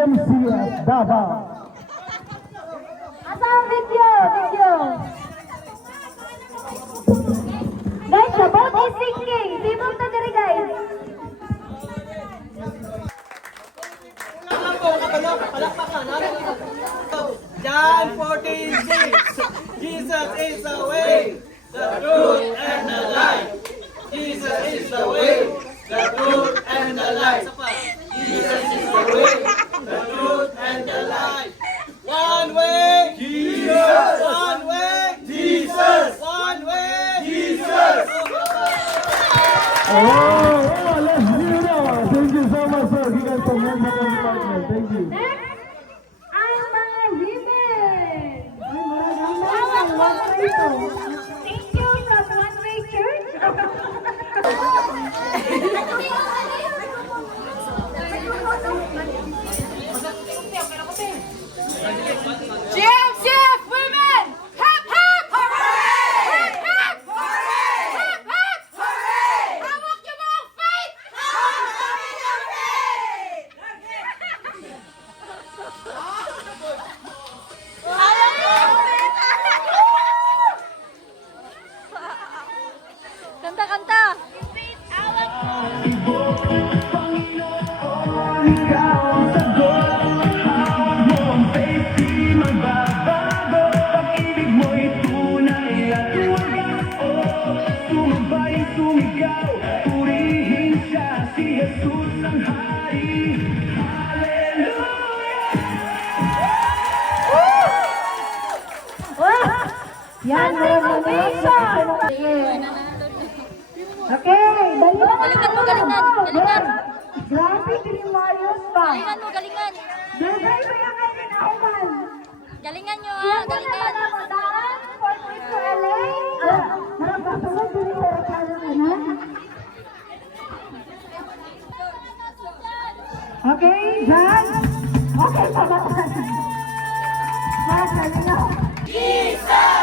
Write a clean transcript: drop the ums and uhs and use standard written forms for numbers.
YMCA Davao. Asa ang video? Guys, the boat is sinking. Sibog na diri, guys. John 14:6. Jesus is the way, the truth, and the life. Jesus is the way, the truth, and the life. Jesus is the way, the truth, and the life. One way, Jesus. One way, Jesus. One way, Jesus. Let's hear it out. Thank you so much, sir. You guys from Mensa Department. Thank you. Next, ay mga himen. Thank you from One Way Church. GMCF women! Hip hip! Hooray! Hip hip! Hooray! Hip hip! Hooray! Hawak niyo mo ang faith! Hawak namin ang faith! Kanta, kanta! Yan, motivation. Okay, dali na. Galingan mo, galingan. Grabe, Grimarius pa. Galingan mo, galingan. Dagay ko yung kinauman. Galingan nyo ha, galingan. Harap ka sunod, dili sa reklamo ka na. Okay, Jan. Okay, pagkakasan. Masalit na. Jesus!